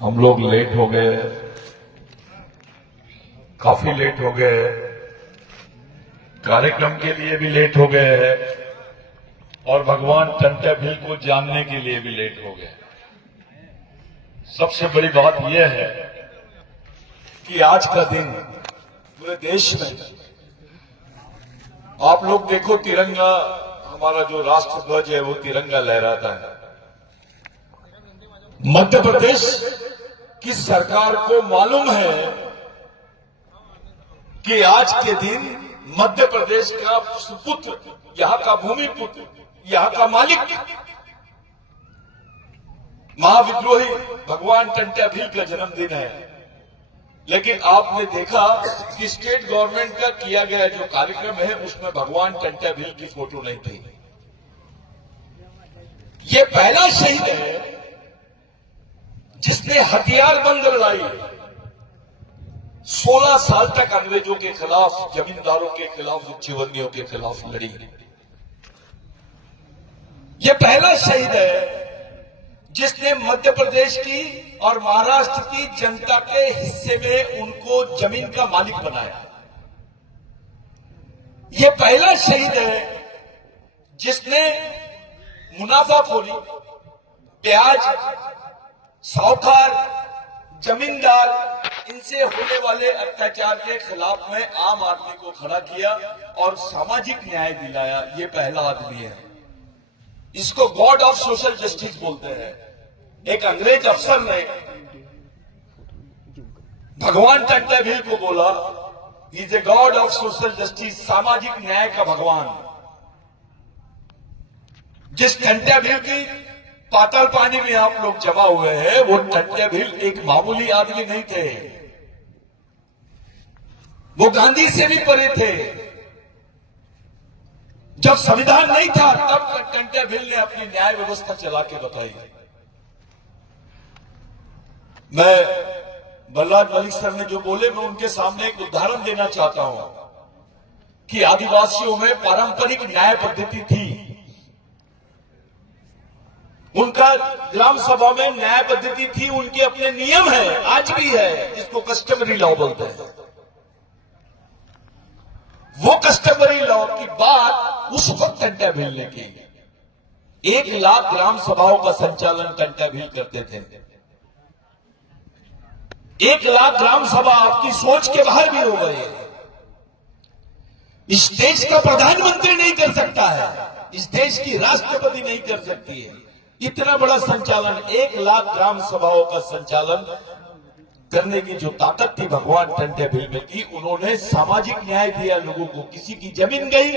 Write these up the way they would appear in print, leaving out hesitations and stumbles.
हम लोग लेट हो गए, काफी लेट हो गए, कार्यक्रम के लिए भी लेट हो गए हैं और भगवान टंट्या भील को जानने के लिए भी लेट हो गए। सबसे बड़ी बात यह है कि आज का दिन पूरे देश में, आप लोग देखो तिरंगा, हमारा जो राष्ट्र ध्वज है वो तिरंगा लहराता है। मध्य प्रदेश की सरकार को मालूम है कि आज के दिन मध्य प्रदेश का सुपुत्र, यहां का भूमिपुत्र, यहां का मालिक महाविद्रोही भगवान टंट्या भील का जन्मदिन है। लेकिन आपने देखा कि स्टेट गवर्नमेंट का किया गया जो कार्यक्रम है उसमें भगवान टंट्या भील की फोटो नहीं थी। ये पहला शहीद है जिसने हथियारबंद लड़ाई 16 साल तक अंग्रेजों के खिलाफ, जमींदारों के खिलाफ, उच्चवर्णियों के खिलाफ लड़ी। ये पहला शहीद है जिसने मध्य प्रदेश की और महाराष्ट्र की जनता के हिस्से में उनको जमीन का मालिक बनाया। ये पहला शहीद है जिसने मुनाफाखोरी, प्याज, साहूकार, जमींदार, इनसे होने वाले अत्याचार के खिलाफ में आम आदमी को खड़ा किया और सामाजिक न्याय दिलाया। ये पहला आदमी है। इसको गॉड ऑफ सोशल जस्टिस बोलते हैं। एक अंग्रेज अफसर ने भगवान टंट्या भील को बोला, he is a god of social justice, सामाजिक न्याय का भगवान। जिस टंट्या भील की पाताल पानी में आप लोग जमा हुए हैं, वो टंट्या भील एक मामूली आदमी नहीं थे, वो गांधी से भी परे थे। जब संविधान नहीं था तब टंट्या भील ने अपनी न्याय व्यवस्था चला के बताई। मैं बलराज मलिक सर ने जो बोले, मैं उनके सामने एक उदाहरण देना चाहता हूं कि आदिवासियों में पारंपरिक न्याय पद्धति थी। उनका ग्राम सभा में न्याय पद्धति थी, उनके अपने नियम है, आज भी है, जिसको कस्टमरी लॉ बोलते हैं। वो कस्टमरी लॉ की बात उस वक्त टंट्या भील ने की। 1 लाख ग्राम सभाओं का संचालन टंट्या भील करते थे। 1 लाख ग्राम सभा आपकी सोच के बाहर भी हो गए। इस देश का प्रधानमंत्री नहीं कर सकता है, इस देश की राष्ट्रपति नहीं कर सकती है। इतना बड़ा संचालन, 1 लाख ग्राम सभाओं का संचालन करने की जो ताकत थी भगवान टंट्या भील में की। उन्होंने सामाजिक न्याय दिया लोगों को। किसी की जमीन गई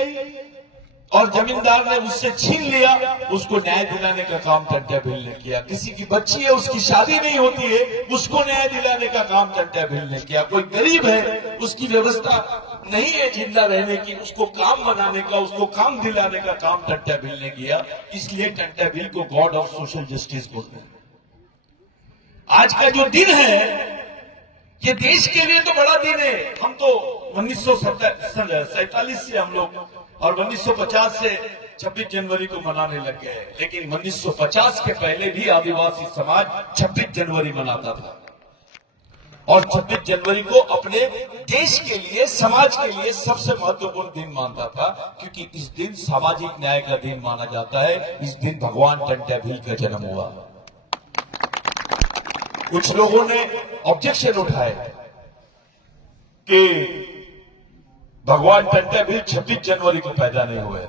और जमींदार ने उससे छीन लिया, उसको न्याय दिलाने का काम टंट्या भील ने किया। किसी की बच्ची है, उसकी शादी नहीं होती है, उसको न्याय दिलाने का काम टंट्या भील ने किया। कोई गरीब है, उसकी व्यवस्था नहीं है जिंदा रहने की, उसको काम बनाने का, उसको काम दिलाने का काम टंट्या भील ने किया। इसलिए टंट्या भील को गॉड ऑफ सोशल जस्टिस बोलते हैं। आज का जो दिन है ये देश के लिए तो बड़ा दिन है। हम तो 1947 से हम लोग और 1950 से 26 जनवरी को मनाने लग गए। लेकिन 1950 के पहले भी आदिवासी समाज 26 जनवरी मनाता था और 26 जनवरी को अपने देश के लिए, समाज के लिए सबसे महत्वपूर्ण दिन मानता था, क्योंकि इस दिन सामाजिक न्याय का दिन माना जाता है। इस दिन भगवान टंट्या भील का जन्म हुआ। कुछ लोगों ने ऑब्जेक्शन उठाए कि भगवान टंट्या भील 26 जनवरी को पैदा नहीं हुए,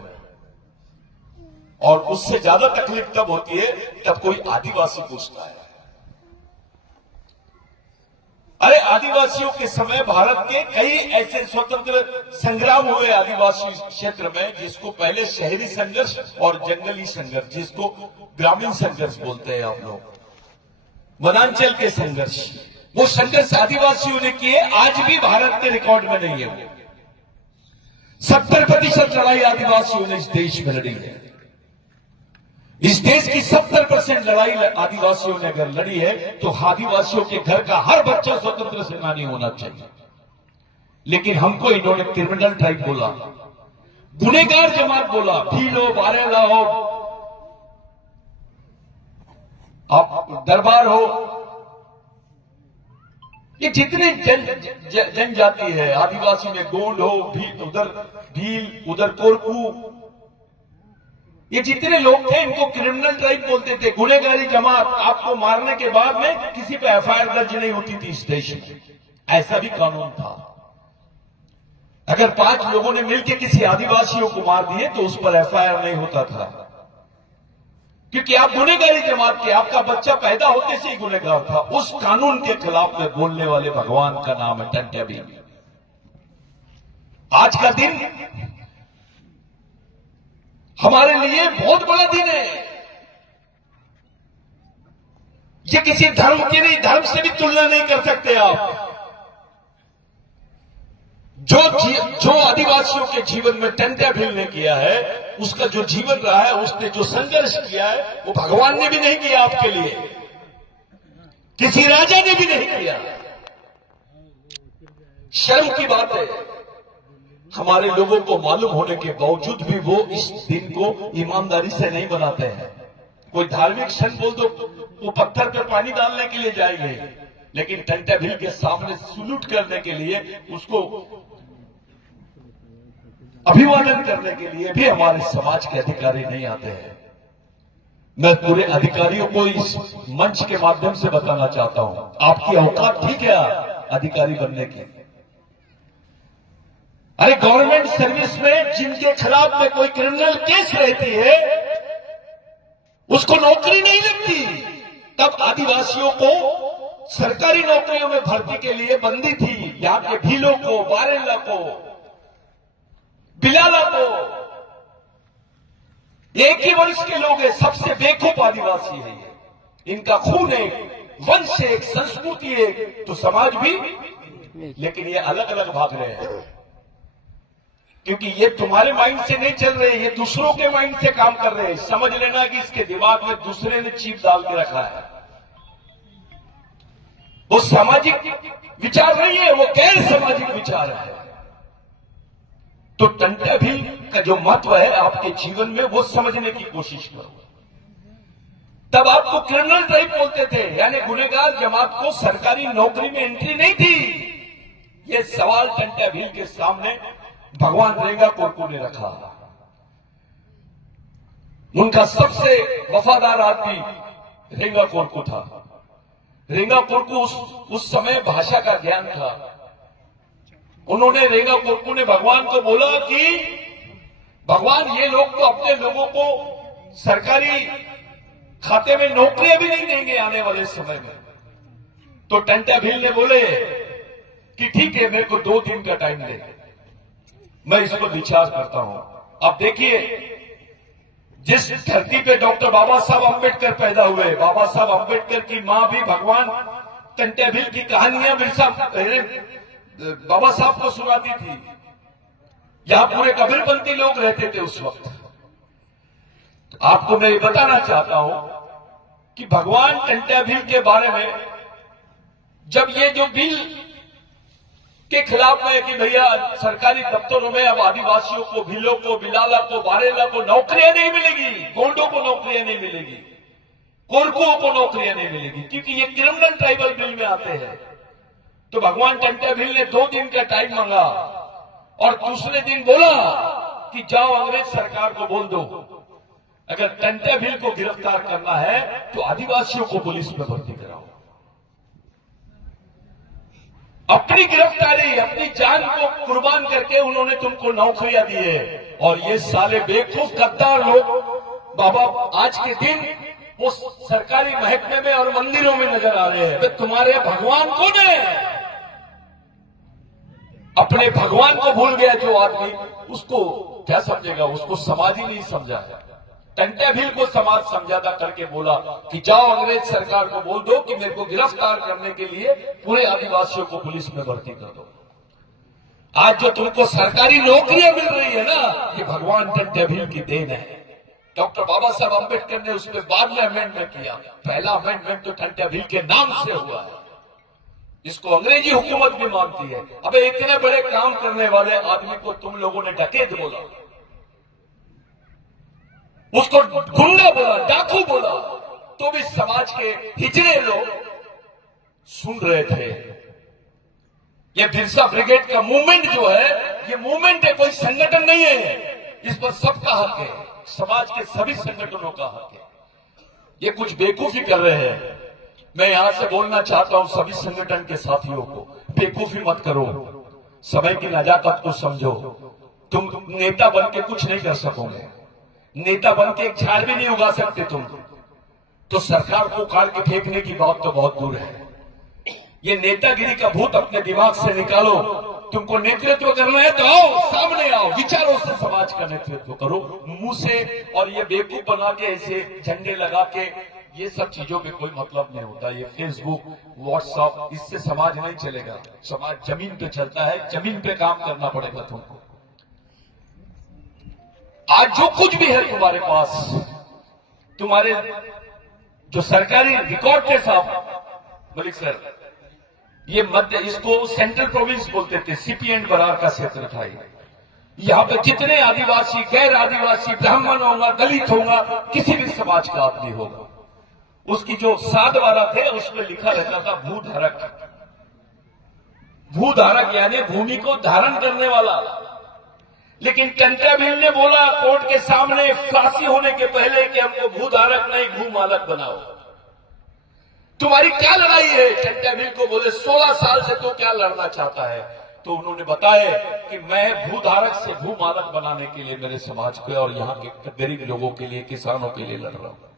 और उससे ज्यादा तकलीफ तब होती है जब कोई आदिवासी पूछता है। अरे आदिवासियों के समय भारत के कई ऐसे स्वतंत्र संग्राम हुए आदिवासी क्षेत्र में, जिसको पहले शहरी संघर्ष और जंगली संघर्ष, जिसको ग्रामीण संघर्ष बोलते हैं आप लोग, वनांचल के संघर्ष, वो संघर्ष आदिवासियों ने किए। आज भी भारत के रिकॉर्ड में नहीं है। 70% लड़ाई आदिवासियों ने इस देश में लड़ी है। इस देश की 70% लड़ाई आदिवासियों ने अगर लड़ी है तो आदिवासियों के घर का हर बच्चा स्वतंत्र सेनानी होना चाहिए। लेकिन हमको इन्होंने क्रिमिनल ट्राइब बोला, गुनेगार जमात बोला, भील हो, बारेला हो, आप दरबार हो, ये जितनी जनजाति है, आदिवासी में गोंड हो, उधर भील, उधर कोरकू, ये जितने लोग थे इनको क्रिमिनल ट्राइब बोलते थे, गुनहगारी जमात। आपको मारने के बाद में किसी पे एफआईआर दर्ज नहीं होती थी इस देश में, ऐसा भी कानून था। अगर 5 लोगों ने मिलकर किसी आदिवासियों को मार दिए तो उस पर एफआईआर नहीं होता था, क्योंकि आप गुनहगारी जमात के, आपका बच्चा पैदा होते से ही गुनहगार था। उस कानून के खिलाफ में बोलने वाले भगवान का नाम है टंट्या भील। आज का दिन हमारे लिए बहुत बड़ा दिन है। ये किसी धर्म की नहीं, धर्म से भी तुलना नहीं कर सकते आप। जो आदिवासियों के जीवन में टंट्या भील ने किया है, उसका जो जीवन रहा है, उसने जो संघर्ष किया है, वो भगवान ने भी नहीं किया आपके लिए, किसी राजा ने भी नहीं किया। शर्म की बात है, हमारे लोगों को मालूम होने के बावजूद भी वो इस दिन को ईमानदारी से नहीं बनाते हैं। कोई धार्मिक क्षण बोल दो, वो पत्थर पर पानी डालने के लिए जाएंगे, लेकिन टंट्या भील के सामने सल्यूट करने के लिए, उसको अभिवादन करने के लिए भी हमारे समाज के अधिकारी नहीं आते हैं। मैं पूरे अधिकारियों को इस मंच के माध्यम से बताना चाहता हूं, आपकी औकात थी क्या अधिकारी बनने की? अरे गवर्नमेंट सर्विस में जिनके खिलाफ में कोई क्रिमिनल केस रहती है, उसको नौकरी नहीं लगती। तब आदिवासियों को सरकारी नौकरियों में भर्ती के लिए बंदी थी। यहां के भीलों को, बारेला को, बिलाला को, एक ही वंश के लोग हैं, सबसे बेवकूफ आदिवासी है ये। इनका खून एक, वंश एक, संस्कृति एक, तो समाज भी, लेकिन ये अलग अलग भाग रहे हैं, क्योंकि ये तुम्हारे माइंड से नहीं चल रहे, ये दूसरों के माइंड से काम कर रहे हैं। समझ लेना कि इसके दिमाग में दूसरे ने चीप डाल के रखा है। वो सामाजिक विचार नहीं है, वो गैर सामाजिक विचार है। तो टंट्या भील का जो महत्व है आपके जीवन में, वो समझने की कोशिश करो। तब आपको क्रिमिनल ट्राइब बोलते थे, यानी गुनहगार जमात को सरकारी नौकरी में एंट्री नहीं थी। ये सवाल टंट्या भील के सामने भगवान रेंगा कोरकू ने रखा। उनका सबसे वफादार आदमी रेंगा कोरकू था। रेंगा कोरकू उस समय भाषा का ज्ञान था। उन्होंने, रेंगा कोरकू ने भगवान को बोला कि भगवान, ये लोग तो अपने लोगों को सरकारी खाते में नौकरियां भी नहीं देंगे आने वाले समय में। तो टंट्या भील ने बोले कि ठीक है, मेरे को 2 दिन का टाइम दे, मैं इसको विचार करता हूं। अब देखिए, जिस धरती पे डॉक्टर बाबा साहब अम्बेडकर पैदा हुए, बाबा साहब अम्बेडकर की मां भी भगवान टंट्या भील की कहानियां बाबा साहब को सुनाती थी। यहां पूरे कबीरपंथी लोग रहते थे उस वक्त। आपको मैं ये बताना चाहता हूं कि भगवान टंट्या भील के बारे में, जब ये जो बिल के खिलाफ में कि भैया सरकारी दफ्तरों में अब आदिवासियों को, भीलों को, बिलाला को, बारेला को नौकरियां नहीं मिलेगी, गोंडों को नौकरियां नहीं मिलेगी, कोरकुओं को नौकरियां नहीं मिलेगी, क्योंकि ये क्रिमिनल ट्राइबल बिल में आते हैं। तो भगवान टंट्या भील ने 2 दिन का टाइम मांगा और दूसरे दिन बोला कि जाओ अंग्रेज सरकार को बोल दो, अगर टंट्या भील को गिरफ्तार करना है तो आदिवासियों को पुलिस में भर्ती कराओ। अपनी गिरफ्तारी, अपनी जान को कुर्बान करके उन्होंने तुमको नौकरियां दी है। और ये साले बेवकूफ गद्दार लोग बाबा आज के दिन वो सरकारी महकमे में और मंदिरों में नजर आ रहे हैं। तुम्हारे भगवान कौन है? अपने भगवान को भूल गया जो आदमी, उसको क्या समझेगा? उसको समाज ही नहीं समझा है। टंट्या भील को समाज समझाता करके बोला कि जाओ अंग्रेज सरकार को बोल दो कि मेरे को गिरफ्तार करने के लिए पूरे आदिवासियों को पुलिस में भर्ती कर दो। आज जो तुमको सरकारी नौकरियां मिल रही है ना, ये भगवान टंट्या भील की देन है। डॉक्टर बाबा साहब अम्बेडकर ने उसमें बाद में अमेंडमेंट किया। पहला अमेंडमेंट तो टंट्या भील के नाम से हुआ है, इसको अंग्रेजी हुकूमत भी मानती है। अबे इतने बड़े काम करने वाले आदमी को तुम लोगों ने डकैत बोला, उसको गुंडा बोला, डाकू बोला, तो भी समाज के हिजड़े लोग सुन रहे थे। ये बिरसा ब्रिगेड का मूवमेंट जो है, ये मूवमेंट है, कोई संगठन नहीं है। इस पर सबका हक है, समाज के सभी संगठनों का हक है। ये कुछ बेवकूफी कर रहे हैं। मैं यहां से बोलना चाहता हूं सभी संगठन के साथियों को, बेवकूफी मत करो, समय की नजाकत को समझो। तुम नेता बन के कुछ नहीं कर सकोगे, नेता बन के एक झाड़ भी नहीं उगा सकते तुम। तो सरकार को उखाड़ के फेंकने की बात तो बहुत दूर है। ये नेतागिरी का भूत अपने दिमाग से निकालो। तुमको नेतृत्व करना है तो आओ, सामने आओ, विचारों से समाज का नेतृत्व करो। मुंह से और ये बेवकूफ बना के ऐसे झंडे लगा के ये सब चीजों पे कोई मतलब नहीं होता। ये फेसबुक, व्हाट्सएप, इससे समाज नहीं चलेगा। समाज जमीन पे चलता है, जमीन पे काम करना पड़ेगा तुमको। आज जो कुछ भी है तुम्हारे पास, तुम्हारे जो सरकारी रिकॉर्ड थे साहब मलिक सर, ये मध्य, इसको सेंट्रल प्रोविंस बोलते थे, सीपी एंड बरार का क्षेत्र था। यहां पे जितने आदिवासी, गैर आदिवासी, ब्राह्मण होगा, दलित होगा, किसी भी समाज का आदमी होगा, उसकी जो साधवारा थे उसमें लिखा रहता था भूधारक। भूधारक यानी भूमि को धारण करने वाला। लेकिन टंटा भील ने बोला कोर्ट के सामने फांसी होने के पहले कि हमको भूधारक नहीं भूमालक बनाओ। तुम्हारी क्या लड़ाई है? टंटा भील को बोले 16 साल से तो क्या लड़ना चाहता है? तो उन्होंने बताया कि मैं भूधारक से भूमालक बनाने के लिए मेरे समाज के और यहाँ के गरीब लोगों के लिए, किसानों के लिए लड़ रहा हूं।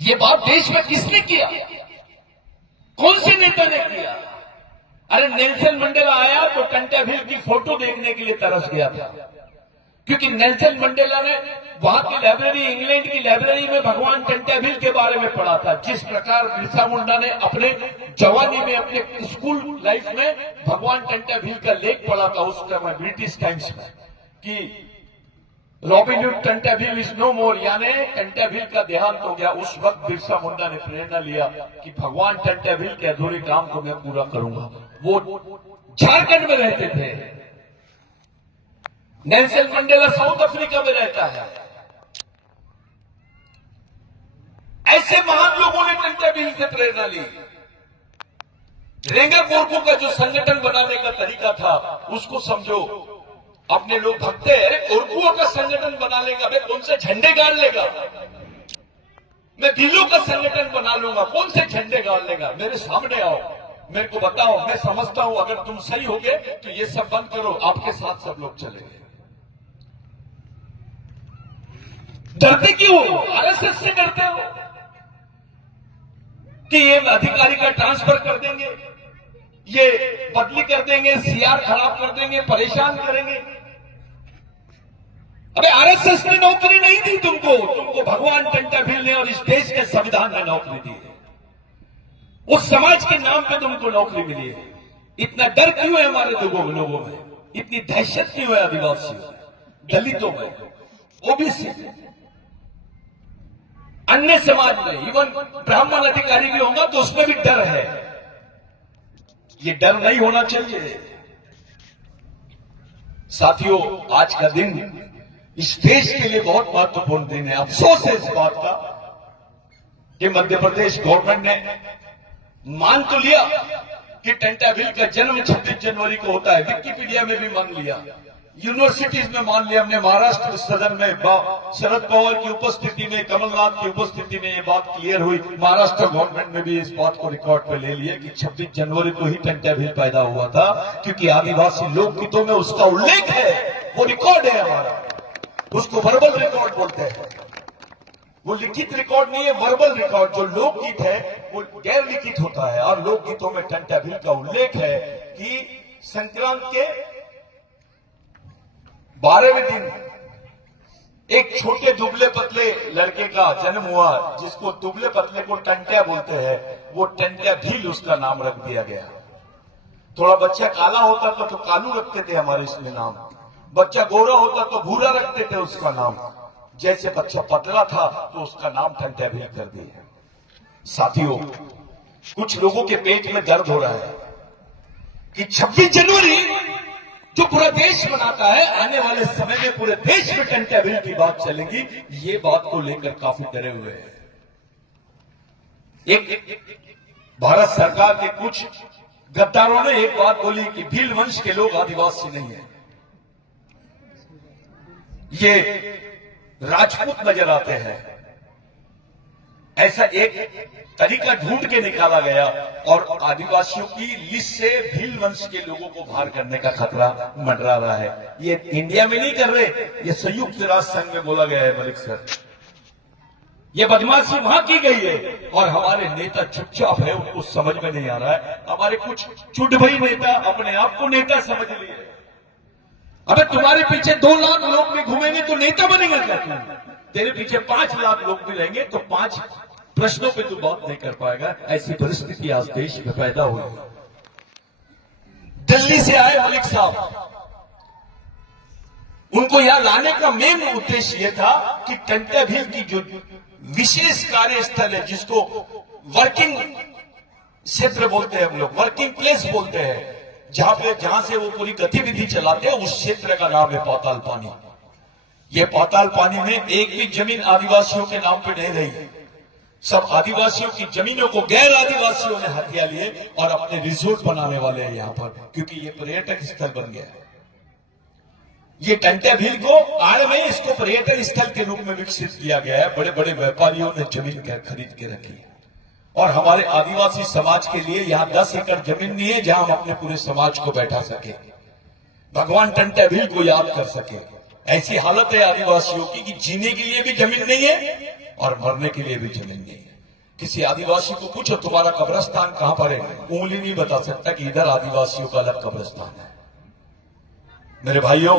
ये बात देश में किसने किया? कौन से नेता ने किया? अरे नेल्सन मंडेला आया तो टंटा भील की फोटो देखने के लिए तरस गया था, क्योंकि नेल्सन मंडेला ने वहां की लाइब्रेरी, इंग्लैंड की लाइब्रेरी में भगवान टंटा भील के बारे में पढ़ा था। जिस प्रकार बिरसा मुंडा ने अपने जवानी में, अपने स्कूल लाइफ में भगवान टंटा भील का लेख पढ़ा था उस समय ब्रिटिश टाइम्स में कि Robin Hood Tantya Bhil is no more, यानी टंटा भील का देहांत हो गया। उस वक्त बिरसा मुंडा ने प्रेरणा लिया कि भगवान टंटा भील के अधूरे काम को मैं पूरा करूंगा। वो झारखंड में रहते थे, नेल्सन मंडेला साउथ अफ्रीका में रहता है। ऐसे महान लोगों ने टंटा भील से प्रेरणा ली। रेंगा कोरकू का जो संगठन बनाने का तरीका था उसको समझो। अपने लोग भगते हैं, अरे कोरकुओं का संगठन बना लेगा, मैं कौन से झंडे गाड़ लेगा? मैं भीलों का संगठन बना लूंगा, कौन से झंडे गाड़ लेगा? मेरे सामने आओ, मेरे को बताओ। मैं समझता हूं अगर तुम सही होगे तो ये सब बंद करो, आपके साथ सब लोग चलेंगे। डरते क्यों? आरएसएस से डरते हो कि ये अधिकारी का ट्रांसफर कर देंगे, ये बदली कर देंगे, सीआर खराब कर देंगे, परेशान करेंगे। अरे आरएसएस ने नौकरी नहीं दी तुमको, तुमको भगवान टंटा भील ने और इस देश के संविधान ने नौकरी दी है। उस समाज के नाम पे तुमको नौकरी मिली है। इतना डर क्यों है हमारे लोगों में? इतनी दहशत क्यों है आदिवासियों, दलितों में, ओबीसी, अन्य समाज में? इवन ब्राह्मण अधिकारी भी होगा तो उसमें भी डर है। ये डर नहीं होना चाहिए। साथियों, आज का दिन इस देश के लिए बहुत महत्वपूर्ण दिन है। अफसोस है इस बात का कि मध्य प्रदेश गवर्नमेंट ने मान तो लिया कि टंटा भील का जन्म 26 जनवरी को होता है, विकिपीडिया में भी मान लिया, यूनिवर्सिटीज में मान लिया। हमने महाराष्ट्र सदन में शरद पवार की उपस्थिति में, कमलनाथ की उपस्थिति में ये बात क्लियर हुई। महाराष्ट्र गवर्नमेंट में भी इस बात को रिकॉर्ड पे ले लिया कि 26 जनवरी को ही टंटा भील पैदा हुआ था, क्योंकि आदिवासी लोकगीतों में उसका उल्लेख है। वो रिकॉर्ड है हमारा, उसको वर्बल रिकॉर्ड बोलते हैं। वो लिखित रिकॉर्ड नहीं है, वर्बल रिकॉर्ड। जो लोकगीत है वो गैर लिखित होता है, और लोकगीतों में टंटा भील का उल्लेख है कि संक्रांत के 12वें दिन एक छोटे दुबले पतले लड़के का जन्म हुआ, जिसको दुबले पतले को टंट्या बोलते हैं। वो टंट्या भील उसका नाम रख दिया गया। थोड़ा बच्चा काला होता था तो कालू रखते थे हमारे इसमें नाम, बच्चा गोरा होता तो भूरा रखते थे उसका नाम। जैसे बच्चा पतला था तो उसका नाम टंट्या भील कर दिया। साथियों, कुछ लोगों के पेट में दर्द हो रहा है कि 26 जनवरी जो पूरा देश मनाता है, आने वाले समय में पूरे देश में टंटा भील की बात चलेगी। ये बात को लेकर काफी डरे हुए हैं। एक भारत सरकार के कुछ गद्दारों ने एक बात बोली कि भील वंश के लोग आदिवासी नहीं है, ये राजपूत नजर आते हैं। ऐसा एक तरीका ढूंढ के निकाला गया और आदिवासियों की लिस्ट से भील वंश के लोगों को बाहर करने का खतरा मंडरा रहा है। ये इंडिया में नहीं कर रहे, ये संयुक्त राष्ट्र संघ में बोला गया है मलिक सर। ये बदमाशी वहां की गई है और हमारे नेता चुपचाप है, उनको समझ में नहीं आ रहा है। हमारे कुछ चुटभई नेता अपने आप को नेता समझ लिए। अबे तुम्हारे पीछे 2 लाख लोग भी घूमेंगे तो नेता बनेगा क्या तू? तेरे पीछे 5 लाख लोग भी रहेंगे तो 5 प्रश्नों पे तू बात नहीं कर पाएगा। ऐसी परिस्थिति आज देश में पैदा हुई। दिल्ली से आए मलिक साहब, उनको यहां लाने का मेन उद्देश्य यह था कि टंटा भील की जो विशेष कार्यस्थल है, जिसको वर्किंग क्षेत्र बोलते हैं हम लोग, वर्किंग प्लेस बोलते हैं, जहां से वो पूरी गतिविधि चलाते हैं, उस क्षेत्र का नाम है पाताल पानी। ये पाताल पानी में एक भी जमीन आदिवासियों के नाम पे नहीं रही। सब आदिवासियों की जमीनों को गैर आदिवासियों ने हथिया लिए और अपने रिजोर्ट बनाने वाले हैं यहां पर, क्योंकि ये पर्यटक स्थल बन गया है। ये टंटा भील को आड़ में इसको पर्यटन स्थल के रूप में विकसित किया गया है। बड़े बड़े व्यापारियों ने जमीन खरीद के रखी है और हमारे आदिवासी समाज के लिए यहाँ 10 एकड़ जमीन नहीं है जहां हम अपने पूरे समाज को बैठा सके, भगवान टंटा भील को याद कर सके। ऐसी हालत है आदिवासियों की कि जीने के लिए भी जमीन नहीं है और मरने के लिए भी जमीन नहीं है। किसी आदिवासी को पूछो तुम्हारा कब्रिस्तान कहां पर है, उंगली नहीं बता सकता कि इधर आदिवासियों का अलग कब्रिस्तान है। मेरे भाइयों,